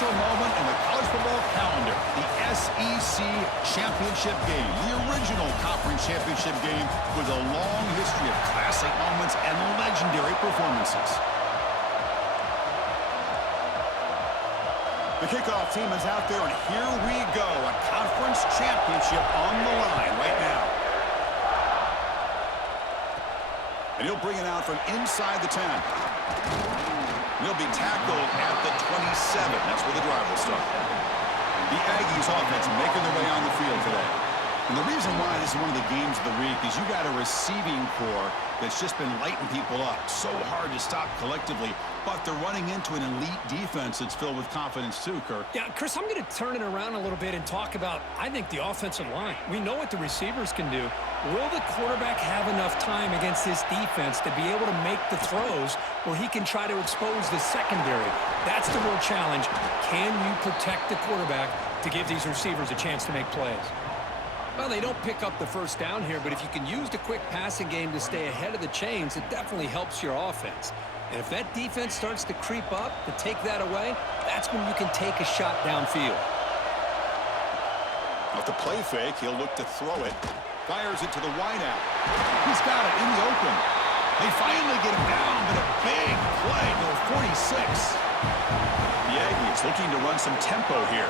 special moment in the college football calendar, the SEC championship game, the original conference championship game with a long history of classic moments and legendary performances. The kickoff team is out there, and here we go. A conference championship on the line right now. And he'll bring it out from inside the 10. He'll be tackled at the 27. That's where the drive will start. The Aggies offense making their way on the field today. And the reason why this is one of the games of the week is you got a receiving core that's just been lighting people up. So hard to stop collectively, but they're running into an elite defense that's filled with confidence too, Kirk. Yeah, Chris, I'm going to turn it around a little bit and talk about, I think, the offensive line. We know what the receivers can do. Will the quarterback have enough time against this defense to be able to make the throws where he can try to expose the secondary? That's the real challenge. Can you protect the quarterback to give these receivers a chance to make plays? Well, they don't pick up the first down here, but if you can use the quick passing game to stay ahead of the chains, it definitely helps your offense. And if that defense starts to creep up to take that away, that's when you can take a shot downfield. Off the play fake, he'll look to throw it. Fires it to the wideout. He's got it in the open. They finally get him down, but a big play to the 46. The Aggies looking to run some tempo here.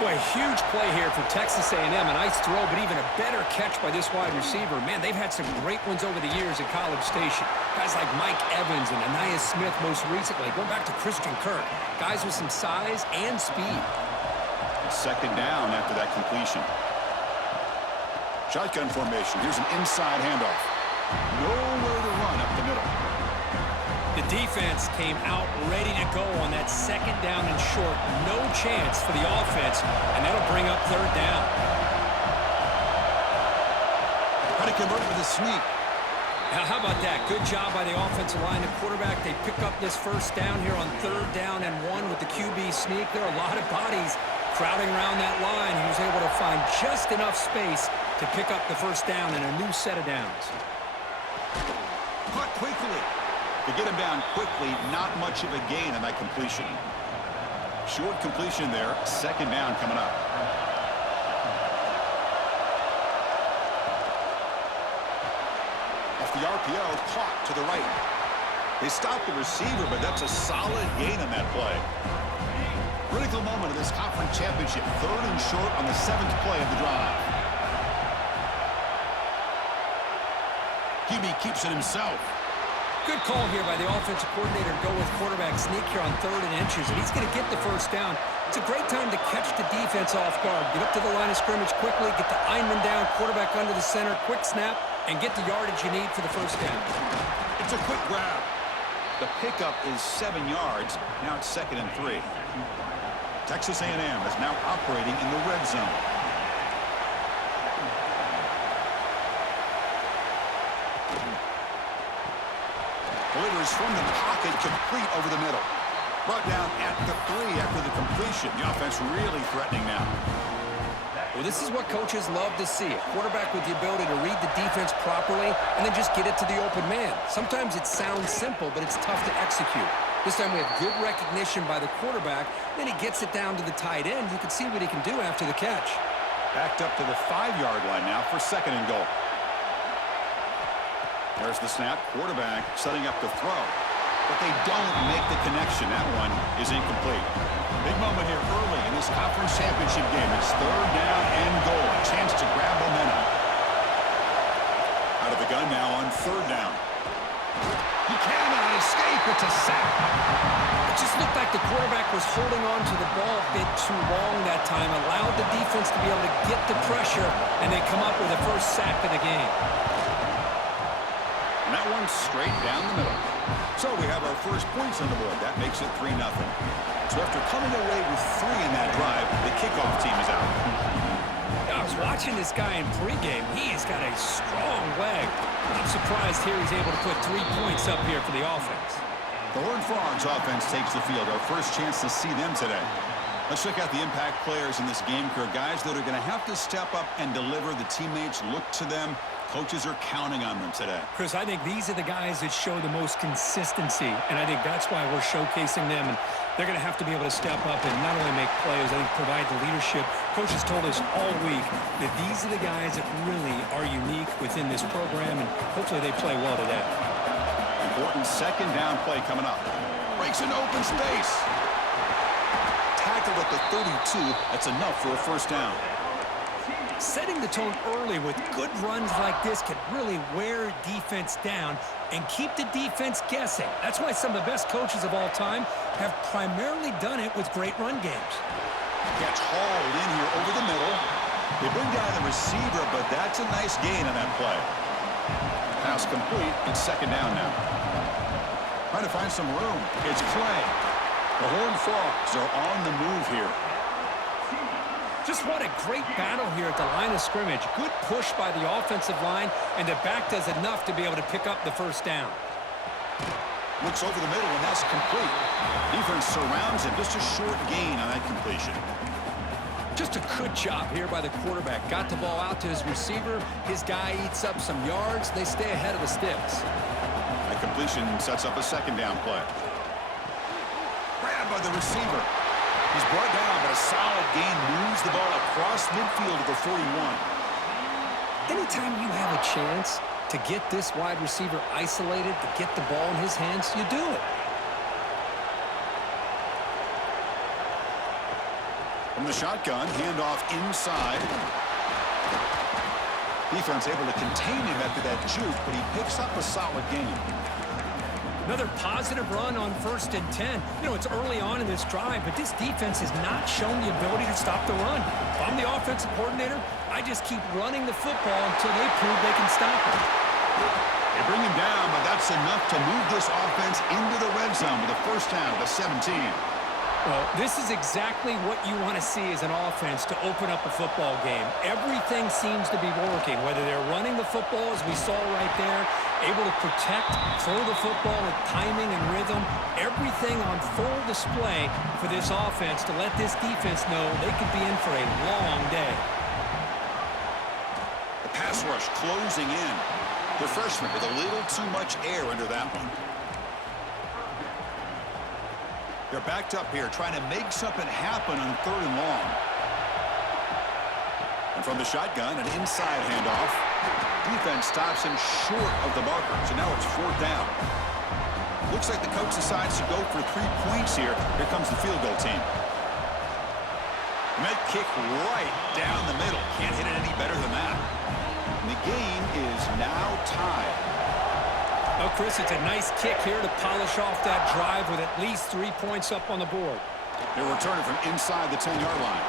Boy, huge play here for Texas A&M. A nice throw, but even a better catch by this wide receiver. Man, they've had some great ones over the years at College Station. Guys like Mike Evans and Anaya Smith most recently. Going back to Christian Kirk. Guys with some size and speed. Second down after that completion. Shotgun formation. Here's an inside handoff. Nowhere to run up the middle. The defense came out ready to go on that second down and short. No chance for the offense, and that'll bring up third down. Try to convert with a sneak. Now, how about that? Good job by the offensive line. The quarterback, they pick up this first down here on third down and 1 with the QB sneak. There are a lot of bodies crowding around that line. He was able to find just enough space to pick up the first down and a new set of downs. Caught quickly. To get him down quickly, not much of a gain on that completion. Short completion there, second down coming up. Off the RPO, caught to the right. They stopped the receiver, but that's a solid gain on that play. Critical moment of this conference championship, third and short on the 7th play of the drive. QB keeps it himself. Good call here by the offensive coordinator to go with quarterback sneak here on 3rd and inches, and he's going to get the first down. It's a great time to catch the defense off guard. Get up to the line of scrimmage quickly, get the lineman down, quarterback under the center, quick snap, and get the yardage you need for the first down. It's a quick grab. The pickup is 7 yards. Now it's 2nd and 3. Texas A&M is now operating in the red zone. Delivers from the pocket, complete over the middle. Brought down at the 3 after the completion. The offense really threatening now. Well, this is what coaches love to see. A quarterback with the ability to read the defense properly and then just get it to the open man. Sometimes it sounds simple, but it's tough to execute. This time we have good recognition by the quarterback. Then he gets it down to the tight end. You can see what he can do after the catch. Backed up to the 5-yard line now for 2nd and goal. There's the snap. Quarterback setting up the throw. But they don't make the connection. That one is incomplete. Big moment here early in this conference championship game. It's 3rd down and goal. A chance to grab momentum. Out of the gun now on 3rd down. He cannot escape. It's a sack. It just looked like the quarterback was holding on to the ball a bit too long that time. Allowed the defense to be able to get the pressure, and they come up with the first sack of the game. And that one straight down the middle. So we have our first points on the board. That makes it 3-0. So after coming away with 3 in that drive, the kickoff team is out. I was watching this guy in pregame. He's got a strong leg. I'm surprised here he's able to put 3 points up here for the offense. The Horned Frogs offense takes the field. Our first chance to see them today. Let's check out the impact players in this game, guys that are going to have to step up and deliver. The teammates look to them. Coaches are counting on them today. Chris, I think these are the guys that show the most consistency, and I think that's why we're showcasing them. And They're going to have to be able to step up and not only make plays, I think provide the leadership. Coach has told us all week that these are the guys that really are unique within this program, and hopefully they play well today. Important second down play coming up. Breaks into open space. Tackled at the 32. That's enough for a first down. Setting the tone early with good runs like this can really wear defense down and keep the defense guessing. That's why some of the best coaches of all time have primarily done it with great run games. Gets hauled in here over the middle. They bring down the receiver, but that's a nice gain on that play. Pass complete. It's second down now. Trying to find some room. It's Clay. The Horned Frogs are on the move here. Just what a great battle here at the line of scrimmage. Good push by the offensive line, and the back does enough to be able to pick up the first down. Looks over the middle, and that's complete. Defense surrounds him. Just a short gain on that completion. Just a good job here by the quarterback. Got the ball out to his receiver. His guy eats up some yards. They stay ahead of the sticks. That completion sets up a second down play. Grabbed by the receiver. He's brought down, but a solid gain moves the ball across midfield to the 41. Anytime you have a chance to get this wide receiver isolated, to get the ball in his hands, you do it. From the shotgun, handoff inside. Defense able to contain him after that juke, but he picks up a solid gain. Another positive run on 1st and 10. You know, it's early on in this drive, but this defense has not shown the ability to stop the run. If I'm the offensive coordinator, I just keep running the football until they prove they can stop it. They bring him down, but that's enough to move this offense into the red zone with a first down at the 17. Well, this is exactly what you want to see as an offense to open up a football game. Everything seems to be working, whether they're running the football, as we saw right there, able to protect, throw the football with timing and rhythm, everything on full display for this offense to let this defense know they could be in for a long day. The pass rush closing in. The freshman with a little too much air under that one. They're backed up here, trying to make something happen on 3rd and long. And from the shotgun, an inside handoff. Defense stops him short of the marker, so now it's 4th down. Looks like the coach decides to go for 3 points here. Here comes the field goal team. Med kick right down the middle. Can't hit it any better than that. And the game is now tied. Oh, Chris, it's a nice kick here to polish off that drive with at least 3 points up on the board. They're returning from inside the 10-yard line.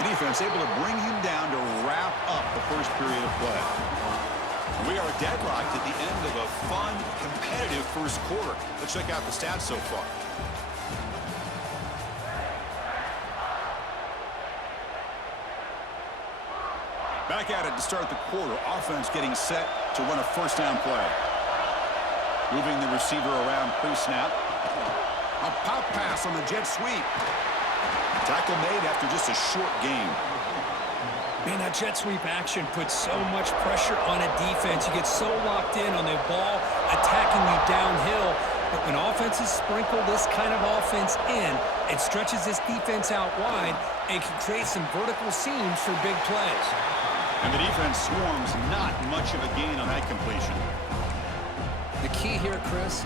The defense able to bring him down to wrap up the first period of play. We are deadlocked at the end of a fun, competitive first quarter. Let's check out the stats so far. Back at it to start the quarter. Offense getting set to run a first down play. Moving the receiver around pre-snap. A pop pass on the jet sweep. Tackle made after just a short gain. Man, that jet sweep action puts so much pressure on a defense. You get so locked in on the ball attacking you downhill. But when offenses sprinkle this kind of offense in, it stretches this defense out wide and can create some vertical seams for big plays. And the defense swarms not much of a gain on that completion. The key here, Chris,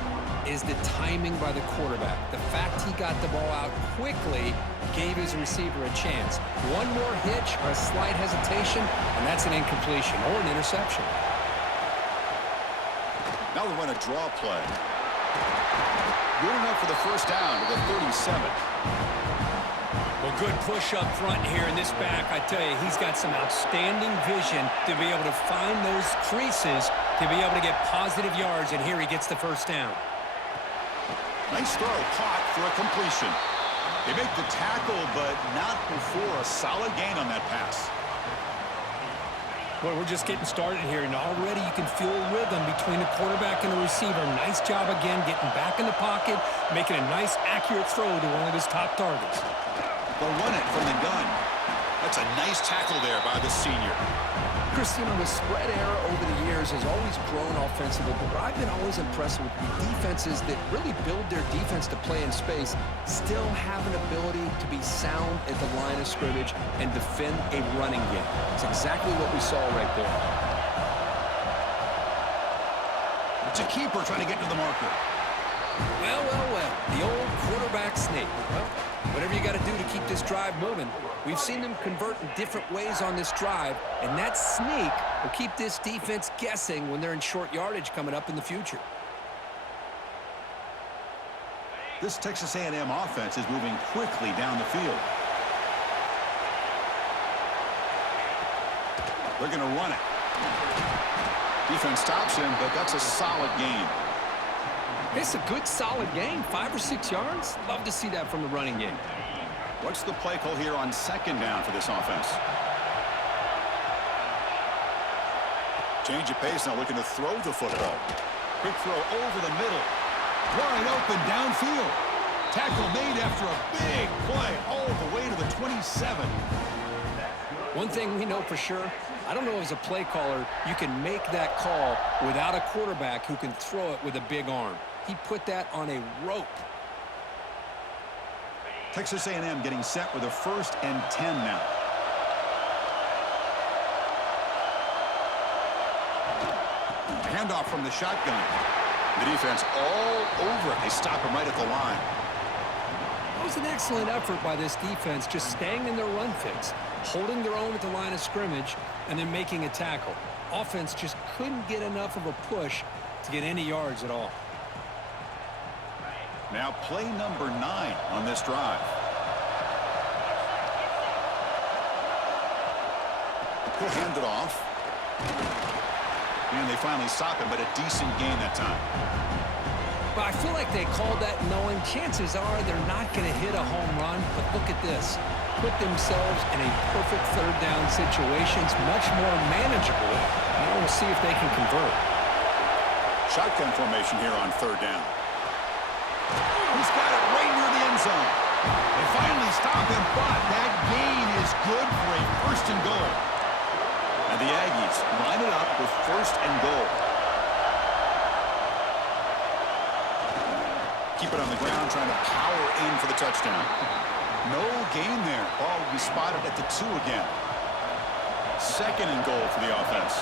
is the timing by the quarterback. The fact he got the ball out quickly gave his receiver a chance. One more hitch or a slight hesitation, and that's an incompletion or an interception. Now they run a draw play. Good enough for the first down to the 37. Well, good push up front here in this back. I tell you, he's got some outstanding vision to be able to find those creases to be able to get positive yards, and here he gets the first down. Nice throw, caught for a completion. They make the tackle, but not before a solid gain on that pass. Well, we're just getting started here, and already you can feel a rhythm between the quarterback and the receiver. Nice job again getting back in the pocket, making a nice, accurate throw to one of his top targets. They'll run it from the gun. That's a nice tackle there by the senior. Chris, you know, the spread era over the years has always grown offensively, but what I've been always impressed with the defenses that really build their defense to play in space still have an ability to be sound at the line of scrimmage and defend a running game. It's exactly what we saw right there. It's a keeper trying to get to the marker. Well, well, well, the old quarterback sneak. Well, whatever you got to do to keep this drive moving. We've seen them convert in different ways on this drive, and that sneak will keep this defense guessing when they're in short yardage coming up in the future. This Texas A&M offense is moving quickly down the field. They're going to run it. Defense stops him, but that's a solid gain. It's a good, solid game. 5 or 6 yards. Love to see that from the running game. What's the play call here on second down for this offense? Change of pace now, looking to throw the football. Quick throw over the middle. Wide open downfield. Tackle made after a big play all the way to the 27. One thing we know for sure, I don't know as a play caller, you can make that call without a quarterback who can throw it with a big arm. He put that on a rope. Texas A&M getting set with a 1st and 10 now. Handoff from the shotgun. The defense all over it. They stop him right at the line. That was an excellent effort by this defense, just staying in their run fits, holding their own at the line of scrimmage, and then making a tackle. Offense just couldn't get enough of a push to get any yards at all. Now play number 9 on this drive. He'll hand it off. And they finally stop him, but a decent gain that time. But I feel like they called that knowing chances are they're not going to hit a home run. But look at this. Put themselves in a perfect third down situation. It's much more manageable. Now we'll see if they can convert. Shotgun formation here on 3rd down. He's got it right near the end zone. They finally stop him, but that gain is good for a 1st and goal. And the Aggies line it up with 1st and goal. Keep it on the ground, trying to power in for the touchdown. No gain there. Ball will be spotted at the 2 again. 2nd and goal for the offense.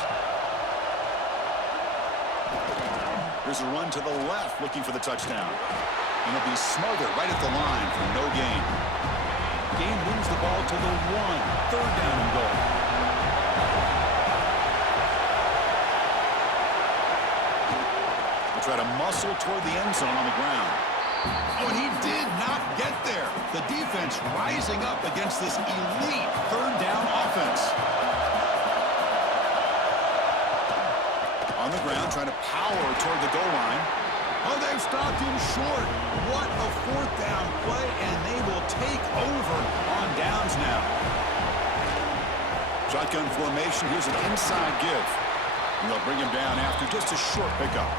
Here's a run to the left, looking for the touchdown. And it'll be smothered right at the line for no gain. Gain moves the ball to the 1. 3rd down and goal. They try to muscle toward the end zone on the ground. Oh, and he did not get there. The defense rising up against this elite 3rd down offense. On the ground, trying to power toward the goal line. Oh, they've stopped him short. What a 4th down play, and they will take over on downs now. Shotgun formation. Here's an inside give. And they'll bring him down after just a short pickup.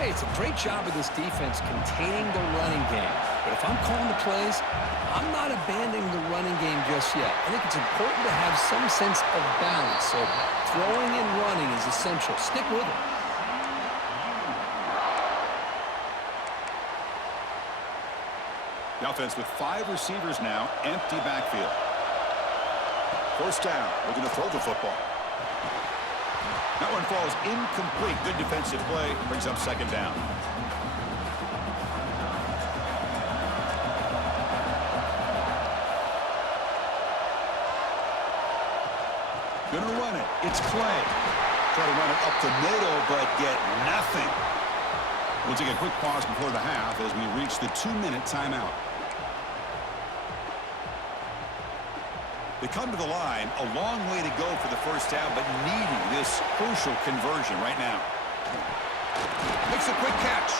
Hey, it's a great job of this defense containing the running game. But if I'm calling the plays, I'm not abandoning the running game just yet. I think it's important to have some sense of balance. So throwing and running is essential. Stick with it. The offense with 5 receivers now, empty backfield. 1st down, looking to throw the football. That one falls incomplete. Good defensive play, brings up 2nd down. Gonna run it. It's Clay. Try to run it up the middle, but get nothing. We'll take a quick pause before the half as we reach the 2-minute timeout. They come to the line, a long way to go for the 1st down, but needing this crucial conversion right now. Makes a quick catch.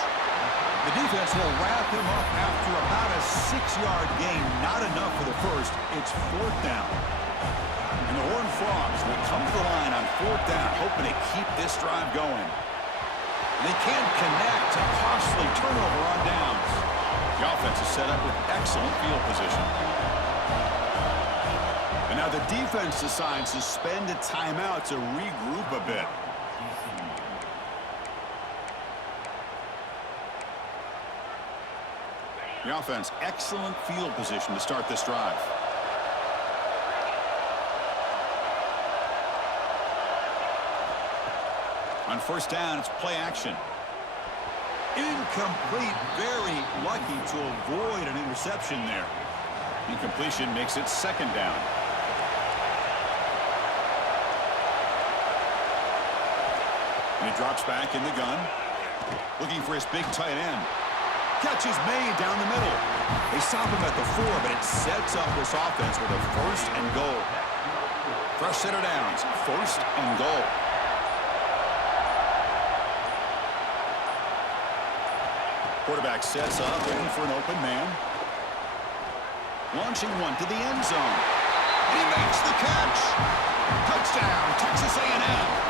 The defense will wrap him up after about a 6-yard gain. Not enough for the 1st. It's 4th down. And the Horned Frogs will come to the line on 4th down, hoping to keep this drive going. They can't connect. A costly turnover on downs. The offense is set up with excellent field position. And now the defense decides to spend a timeout to regroup a bit. The offense, excellent field position to start this drive. On first down, it's play action. Incomplete, very lucky to avoid an interception there. Incompletion makes it second down. And he drops back in the gun. Looking for his big tight end. Catch is made down the middle. They stop him at the 4, but it sets up this offense with a first and goal. Fresh set of downs, first and goal. Quarterback sets up, looking for an open man. Launching one to the end zone. And he makes the catch. Touchdown, Texas A&M.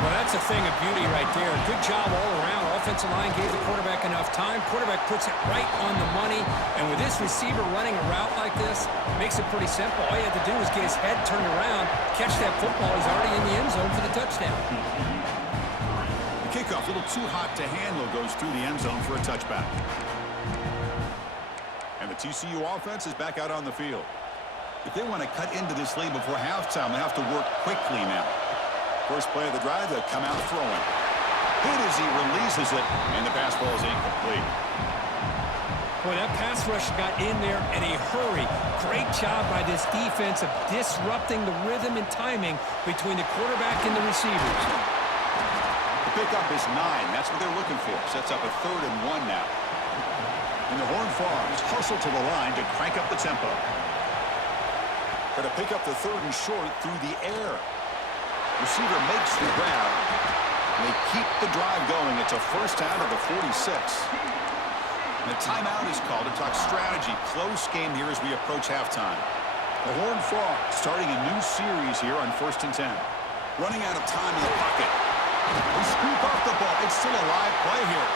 Well, that's a thing of beauty right there. Good job all around. Offensive line gave the quarterback enough time. Quarterback puts it right on the money. And with this receiver running a route like this, makes it pretty simple. All you have to do is get his head turned around, catch that football. He's already in the end zone for the touchdown. The kickoff, a little too hot to handle, goes through the end zone for a touchback. And the TCU offense is back out on the field. If they want to cut into this lead before halftime, they have to work quickly now. First play of the drive, they'll come out throwing. Hit as he releases it, and the pass ball is incomplete. Boy, that pass rush got in there in a hurry. Great job by this defense of disrupting the rhythm and timing between the quarterback and the receivers. The pickup is 9. That's what they're looking for. Sets up a 3rd and 1 now. And the Horned Frogs hustle to the line to crank up the tempo. Got to pick up the 3rd and short through the air. Receiver makes the grab. They keep the drive going. It's a first down to the 46. And the timeout is called to talk strategy. Close game here as we approach halftime. The Horned Frogs starting a new series here on 1st and 10. Running out of time in the pocket. They scoop up the ball. It's still a live play here.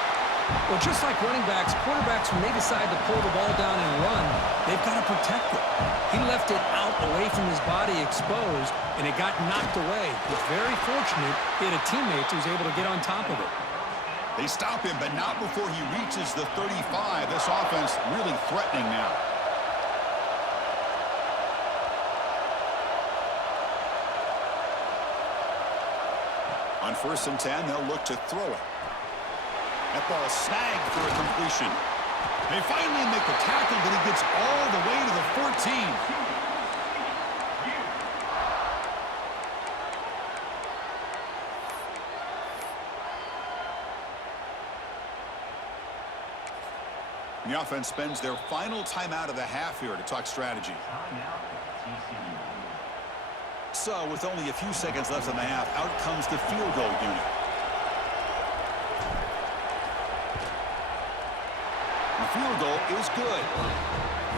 Well, just like running backs, quarterbacks, when they decide to pull the ball down and run, they've got to protect it. He left it out away from his body exposed, and it got knocked away. He's very fortunate he had a teammate who was able to get on top of it. They stop him, but not before he reaches the 35. This offense really threatening now. On 1st and 10, they'll look to throw it. That ball snagged for a completion. They finally make the tackle, but he gets all the way to the 14. The offense spends their final timeout of the half here to talk strategy. So, with only a few seconds left in the half, out comes the field goal unit. The field goal is good.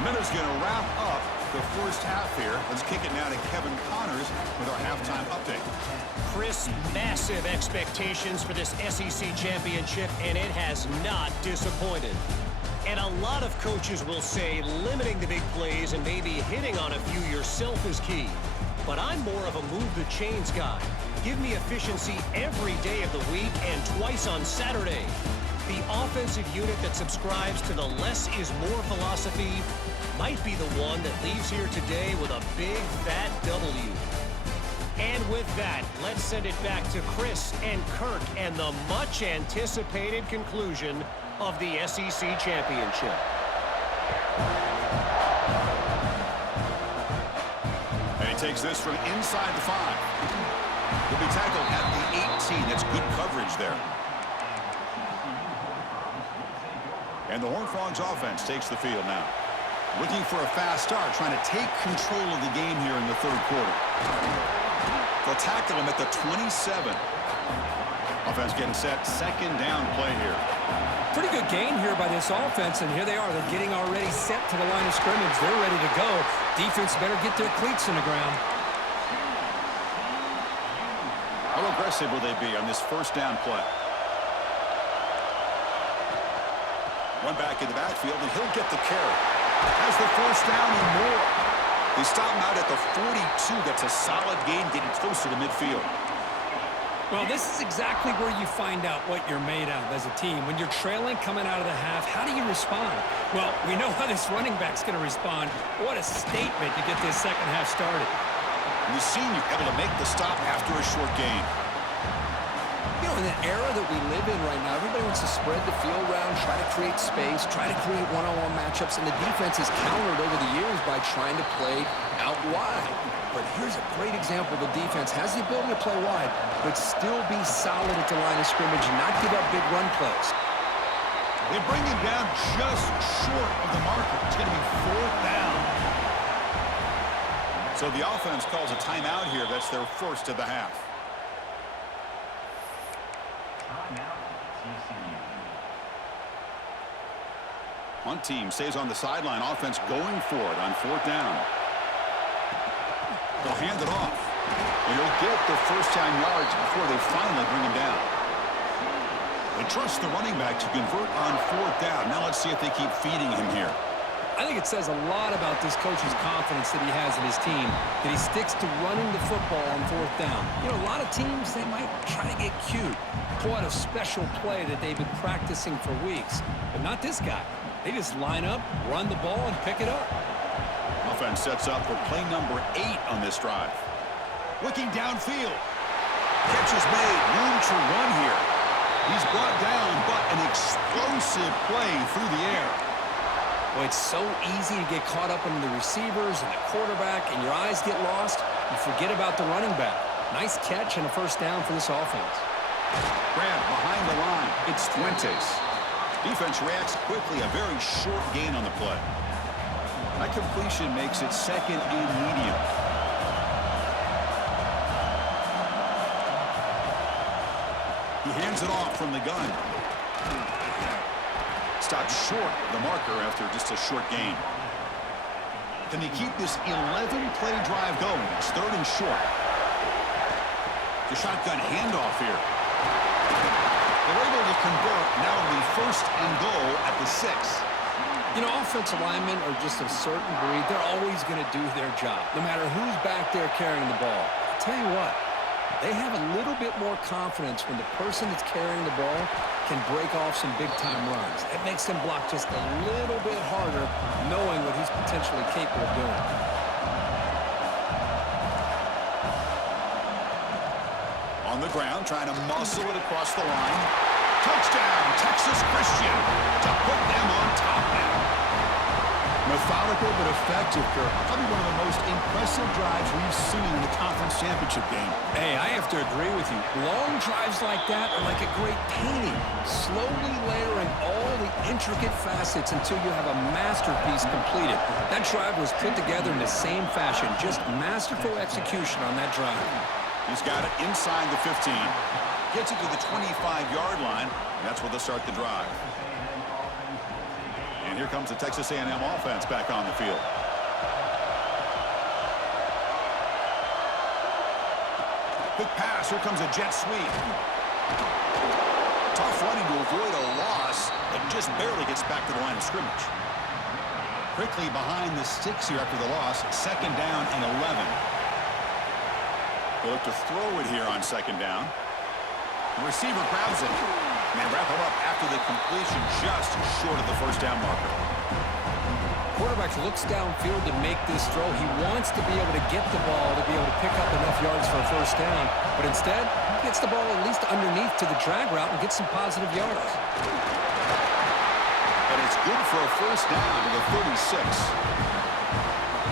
Miller's going to wrap up the first half here. Let's kick it now to Kevin Connors with our halftime update. Chris, massive expectations for this SEC championship, and it has not disappointed. And a lot of coaches will say limiting the big plays and maybe hitting on a few yourself is key. But I'm more of a move the chains guy. Give me efficiency every day of the week and twice on Saturday. The offensive unit that subscribes to the less is more philosophy might be the one that leaves here today with a big fat W. And with that, let's send it back to Chris and Kirk and the much anticipated conclusion of the SEC championship. And he takes this from inside the 5. He'll be tackled at the 18. That's good coverage there. And the Horned Frogs offense takes the field now. Looking for a fast start, trying to take control of the game here in the 3rd quarter. They'll tackle him at the 27. Offense getting set, 2nd down play here. Pretty good gain here by this offense, and here they are. They're getting already set to the line of scrimmage. They're ready to go. Defense better get their cleats in the ground. How aggressive will they be on this 1st down play? One back in the backfield, and he'll get the carry. Has the 1st down and more. They stop him out at the 42. That's a solid gain, getting closer to midfield. Well, this is exactly where you find out what you're made of as a team. When you're trailing coming out of the half, how do you respond? Well, we know how this running back's going to respond. What a statement to get this second half started. And the senior able to make the stop after a short gain. You know, in the era that we live in right now, everybody wants to spread the field around, try to create space, try to create one-on-one matchups, and the defense has countered over the years by trying to play out wide. But here's a great example. The defense has the ability to play wide, but still be solid at the line of scrimmage and not give up big run plays. They bring him down just short of the marker. It's going to be 4th down. So the offense calls a timeout here. That's their first of the half. One team stays on the sideline. Offense going for it on 4th down. They'll hand it off. And he'll get the first down yards before they finally bring him down. They trust the running back to convert on 4th down. Now let's see if they keep feeding him here. I think it says a lot about this coach's confidence that he has in his team, that he sticks to running the football on 4th down. You know, a lot of teams, they might try to get cute, pull out a special play that they've been practicing for weeks. But not this guy. They just line up, run the ball, and pick it up. Offense sets up for play number 8 on this drive. Looking downfield. Catch is made. Room to run here. He's brought down, but an explosive play through the air. Well, it's so easy to get caught up in the receivers and the quarterback, and your eyes get lost. You forget about the running back. Nice catch and a first down for this offense. Grab behind the line. It's Fuentes. Defense reacts quickly. A very short gain on the play. That completion makes it 2nd and medium. He hands it off from the gun. Stopped short of the marker after just a short gain. Can they keep this 11-play drive going? It's 3rd and short. The shotgun handoff here. They're able to convert. Now it'll be 1st and goal at the 6. You know, offensive linemen are just a certain breed. They're always going to do their job, no matter who's back there carrying the ball. I'll tell you what, they have a little bit more confidence when the person that's carrying the ball can break off some big-time runs. That makes them block just a little bit harder, knowing what he's potentially capable of doing. On the ground, trying to muscle it across the line. Touchdown, Texas Christian, to put them on top now. Methodical but effective, Kirk. Probably one of the most impressive drives we've seen in the conference championship game. Hey, I have to agree with you. Long drives like that are like a great painting, slowly layering all the intricate facets until you have a masterpiece completed. That drive was put together in the same fashion, just masterful execution on that drive. He's got it inside the 15. Gets it to the 25-yard line. That's where they'll start the drive. And here comes the Texas A&M offense back on the field. Quick pass. Here comes a jet sweep. Tough running to avoid a loss, but just barely gets back to the line of scrimmage. Quickly behind the sticks here after the loss. 2nd down and 11. They look to throw it here on 2nd down. The receiver grabs it. And they wrap him up after the completion just short of the first down marker. Quarterback looks downfield to make this throw. He wants to be able to get the ball to be able to pick up enough yards for a first down. But instead, he gets the ball at least underneath to the drag route and gets some positive yards. And it's good for a first down to the 36.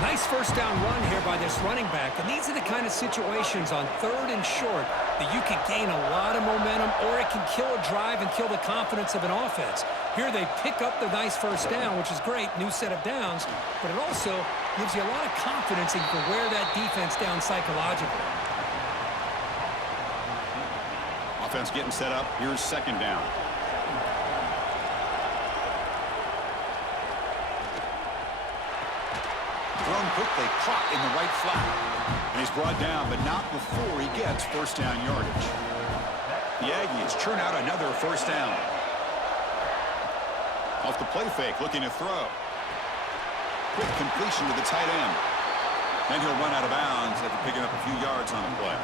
Nice first down run here by this running back. And these are the kind of situations on 3rd and short that you can gain a lot of momentum, or it can kill a drive and kill the confidence of an offense. Here they pick up the nice first down, which is great, new set of downs, but it also gives you a lot of confidence that you can wear that defense down psychologically. Offense getting set up. Here's 2nd down. Thrown quickly, caught in the right flat. And he's brought down, but not before he gets first down yardage. The Aggies churn out another first down. Off the play fake, looking to throw. Quick completion to the tight end. And he'll run out of bounds after picking up a few yards on the play.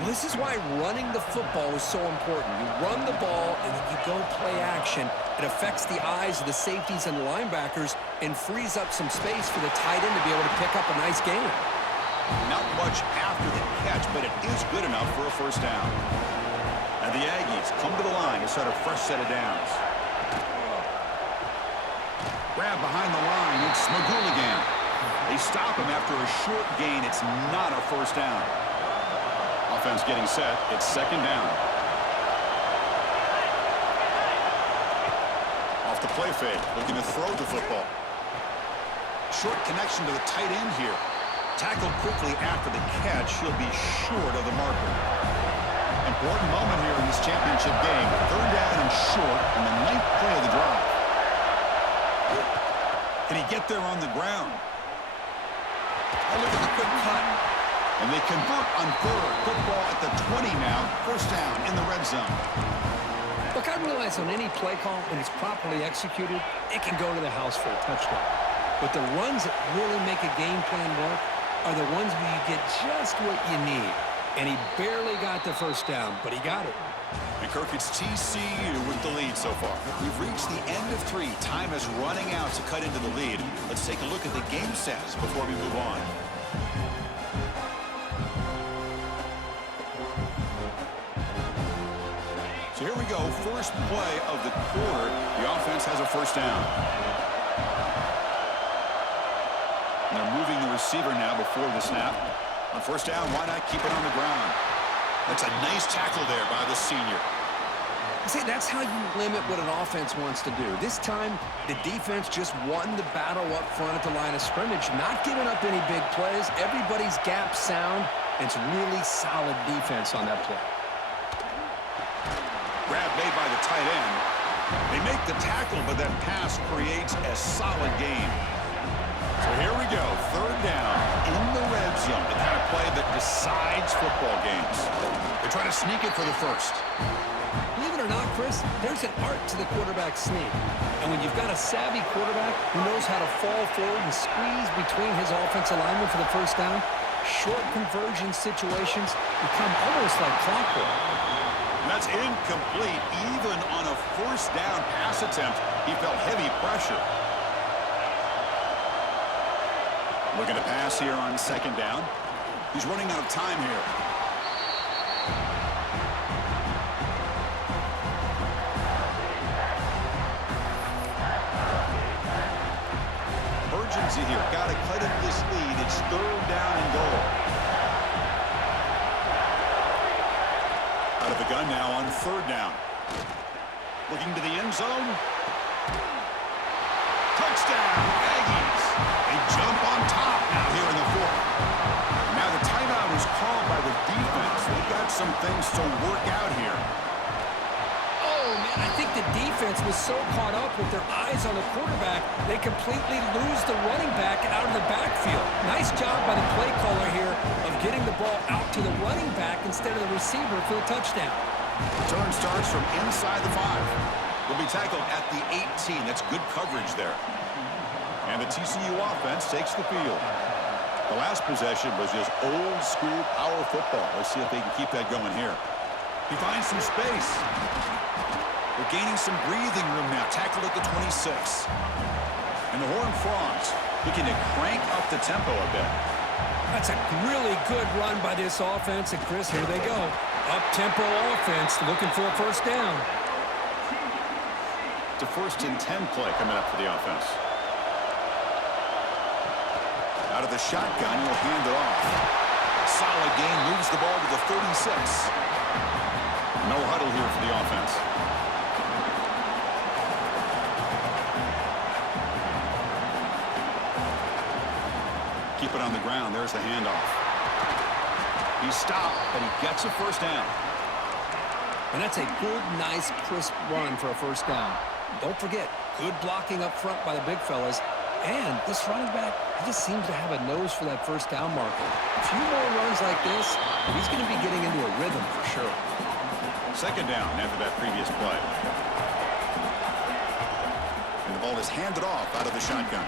Well, this is why running the football is so important. You run the ball, and then you go play action. It affects the eyes of the safeties and the linebackers and frees up some space for the tight end to be able to pick up a nice gain. Not much after the catch, but it is good enough for a first down. And the Aggies come to the line to start a fresh set of downs. Grab behind the line. It's Magul again. They stop him after a short gain. It's not a first down. Offense getting set. It's second down. Off the play fake. Looking to throw the football. Short connection to the tight end here. Tackled quickly after the catch. He'll be short of the marker. Important moment here in this championship game. Third down and short on the 9th play of the drive. Can he get there on the ground? Oh, look at the quick cut. And they convert on third. Football at the 20 now. First down in the red zone. Look, I realize on any play call, when it's properly executed, it can go to the house for a touchdown. But the runs that really make a game plan work are the ones where you get just what you need. And he barely got the first down, but he got it. And Kirk, it's TCU with the lead so far. We've reached the end of 3. Time is running out to cut into the lead. Let's take a look at the game stats before we move on. So here we go. First play of the quarter. The offense has a first down. And they're moving the receiver now before the snap. On first down, why not keep it on the ground? That's a nice tackle there by the senior. See, that's how you limit what an offense wants to do. This time, the defense just won the battle up front at the line of scrimmage, not giving up any big plays. Everybody's gap sound. It's really solid defense on that play. Grab made by the tight end. They make the tackle, but that pass creates a solid gain. So here we go, third down in the red zone. The kind of play that decides football games. They try to sneak it for the first. Believe it or not, Chris, there's an art to the quarterback sneak. And when you've got a savvy quarterback who knows how to fall forward and squeeze between his offensive linemen for the first down, short conversion situations become almost like clockwork. And that's incomplete. Even on a first down pass attempt, he felt heavy pressure. Looking to pass here on second down. He's running out of time here. Urgency here. Got to cut into this lead. It's third down and goal. Out of the gun now on third down. Looking to the end zone. Touchdown, Aggies. They jump on top now here in the fourth. Now the timeout is called by the defense. They've got some things to work out here. Oh, man, I think the defense was so caught up with their eyes on the quarterback, they completely lose the running back out of the backfield. Nice job by the play caller here of getting the ball out to the running back instead of the receiver for the touchdown. Turn starts from inside the 5. Will be tackled at the 18. That's good coverage there. And the TCU offense takes the field. The last possession was just old school power football. Let's see if they can keep that going here. He finds some space. They're gaining some breathing room now. Tackled at the 26. And the Horned Frogs looking to crank up the tempo a bit. That's a really good run by this offense. And Chris, here they go. Up-tempo offense looking for a first down. It's a 1st and 10 play coming up for the offense. Out of the shotgun, he'll hand it off. Solid gain, moves the ball to the 36. No huddle here for the offense. Keep it on the ground. There's the handoff. He's stopped, but he gets a first down. And that's a good, nice, crisp run for a first down. Don't forget, good blocking up front by the big fellas. And this running back, he just seems to have a nose for that first down marker. A few more runs like this, he's going to be getting into a rhythm for sure. Second down after that previous play. And the ball is handed off out of the shotgun.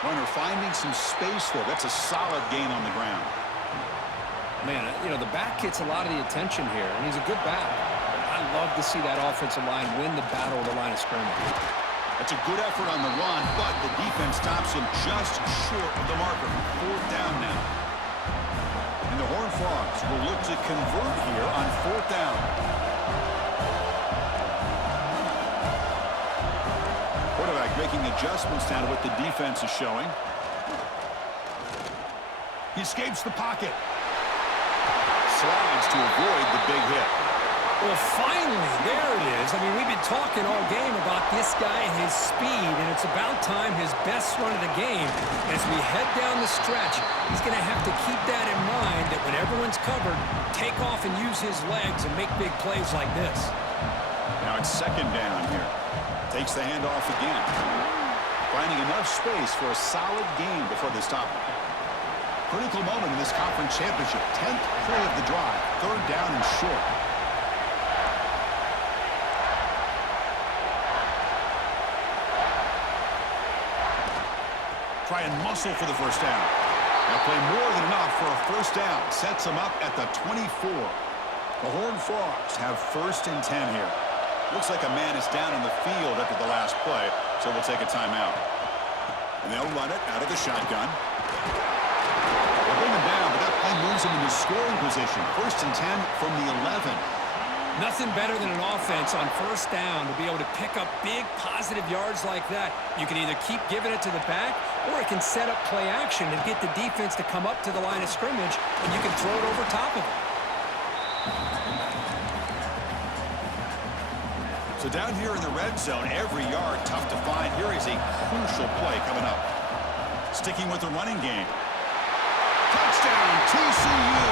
Runner finding some space there. That's a solid gain on the ground. Man, you know, the back gets a lot of the attention here, and he's a good back. I love to see that offensive line win the battle of the line of scrimmage. That's a good effort on the run, but the defense stops him just short of the marker. 4th down now. And the Horned Frogs will look to convert here on 4th down. Quarterback making adjustments down to what the defense is showing. He escapes the pocket. Slides to avoid the big hit. Well, finally, there it is. I mean, we've been talking all game about this guy and his speed, and it's about time his best run of the game. As we head down the stretch, he's going to have to keep that in mind, that when everyone's covered, take off and use his legs and make big plays like this. Now it's 2nd down here. Takes the handoff again. Finding enough space for a solid gain before they stop him. Critical moment in this conference championship. 10th play of the drive. 3rd down and short. Try and muscle for the 1st down. Now play more than enough for a 1st down. Sets them up at the 24. The Horned Frogs have 1st and 10 here. Looks like a man is down in the field after the last play, so we'll take a timeout. And they'll run it out of the shotgun. They'll bring him down, but that play moves him into scoring position. 1st and 10 from the 11. Nothing better than an offense on 1st down to be able to pick up big positive yards like that. You can either keep giving it to the back, or it can set up play action and get the defense to come up to the line of scrimmage, and you can throw it over top of it. So down here in the red zone, every yard tough to find. Here is a crucial play coming up. Sticking with the running game. Touchdown, TCU!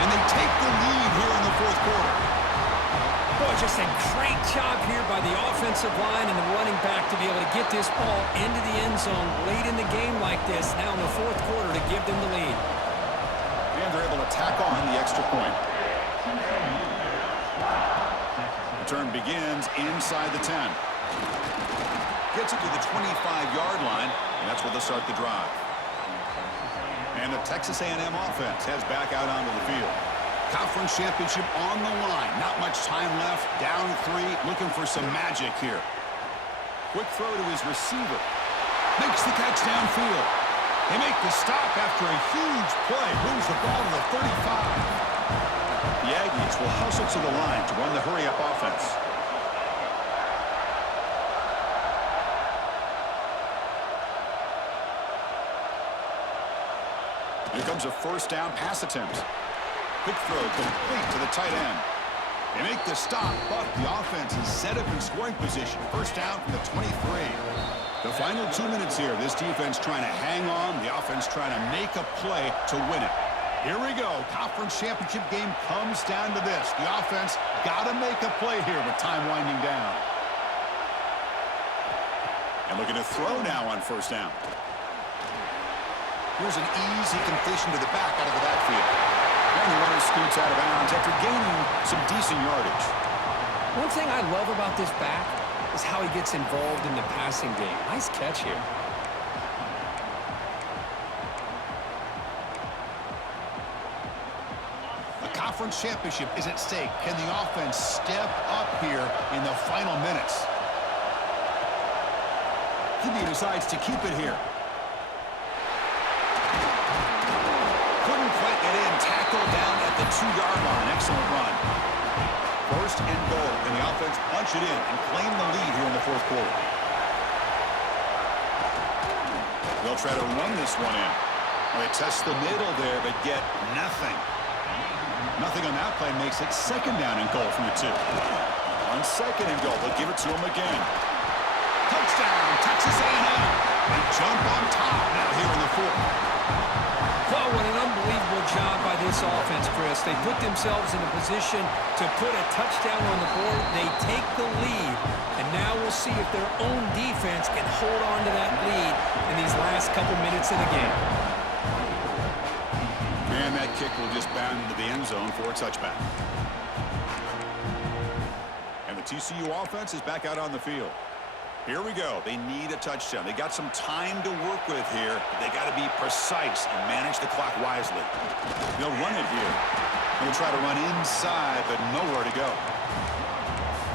And they take the lead here in the 4th quarter. Boy, just a great job here by the offensive line and the running back to be able to get this ball into the end zone late in the game like this, now in the 4th quarter, to give them the lead. And they're able to tack on the extra point. Return begins inside the 10. Gets it to the 25-yard line, and that's where they'll start the drive. And the Texas A&M offense heads back out onto the field. Conference championship on the line. Not much time left. Down 3, looking for some magic here. Quick throw to his receiver. Makes the catch downfield. They make the stop after a huge play. Moves the ball to the 35. The Aggies will hustle to the line to run the hurry-up offense. Here comes a 1st down pass attempt. Quick throw complete to the tight end. They make the stop, but the offense is set up in scoring position. 1st down from the 23. The final 2 minutes here. This defense trying to hang on. The offense trying to make a play to win it. Here we go. Conference championship game comes down to this. The offense got to make a play here with time winding down. And looking to throw now on 1st down. Here's an easy completion to the back out of the backfield. And the runner scoots out of bounds after gaining some decent yardage. One thing I love about this back is how he gets involved in the passing game. Nice catch here. Conference championship is at stake. Can the offense step up here in the final minutes? He decides to keep it here. Couldn't quite get in. Tackle down at the 2-yard line. Excellent run. 1st and goal. And the offense punch it in and claim the lead here in the 4th quarter. They'll try to run this one in. Well, they test the middle there, but get nothing. Nothing on that play makes it 2nd down and goal from the 2. On 2nd and goal, they'll give it to him again. Touchdown, Texas A&M. They jump on top now here in the 4th. Well, what an unbelievable job by this offense, Chris. They put themselves in a position to put a touchdown on the board. They take the lead, and now we'll see if their own defense can hold on to that lead in these last couple minutes of the game. And that kick will just bound into the end zone for a touchback. And the TCU offense is back out on the field. Here we go. They need a touchdown. They got some time to work with here. They got to be precise and manage the clock wisely. They'll run it here. They'll try to run inside, but nowhere to go.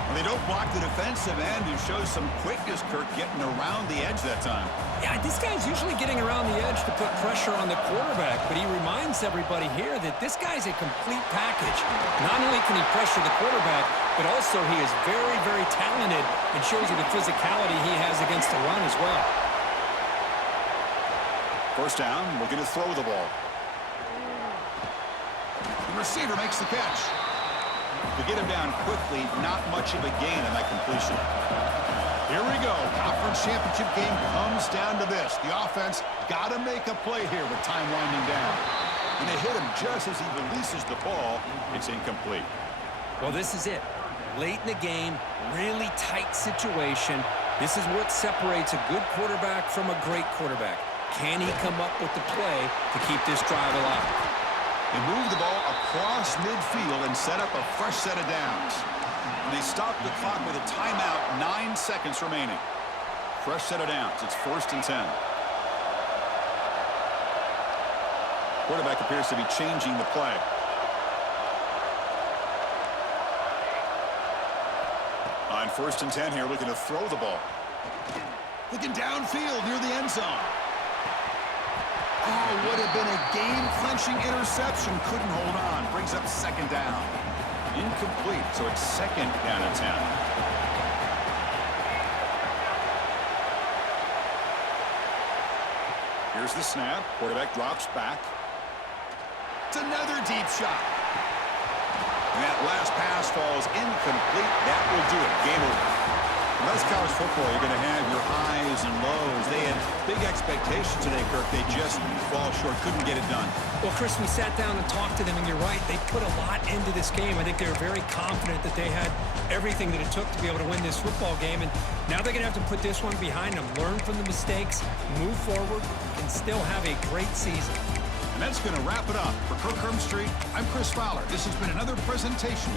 And they don't block the defensive end, who shows some quickness, Kirk, getting around the edge that time. Yeah, this guy's usually getting around the edge to put pressure on the quarterback, but he reminds everybody here that this guy's a complete package. Not only can he pressure the quarterback, but also he is very, very talented and shows you the physicality he has against the run as well. First down, looking to throw the ball. The receiver makes the catch. To get him down quickly, not much of a gain on that completion. Here we go. Conference championship game comes down to this. The offense got to make a play here with time winding down. And they hit him just as he releases the ball. It's incomplete. Well, this is it. Late in the game, really tight situation. This is what separates a good quarterback from a great quarterback. Can he come up with the play to keep this drive alive? They move the ball across midfield and set up a fresh set of downs. And they stop the clock with a timeout, 9 seconds remaining. Fresh set of downs. It's 1st and 10. Quarterback appears to be changing the play. On 1st and 10 here, looking to throw the ball. Looking downfield near the end zone. Oh, would have been a game-clinching interception. Couldn't hold on. Brings up 2nd down. Incomplete, so it's 2nd down and 10. Here's the snap. Quarterback drops back. It's another deep shot. And that last pass falls incomplete. That will do it. Game over. That's college football. You're going to have your highs and lows. They had big expectations today, Kirk. They just fall short. Couldn't get it done. Well, Chris, we sat down and talked to them, and you're right. They put a lot into this game. I think they were very confident that they had everything that it took to be able to win this football game. And now they're going to have to put this one behind them, learn from the mistakes, move forward, and still have a great season. And that's going to wrap it up. For Kirk Street, I'm Chris Fowler. This has been another presentation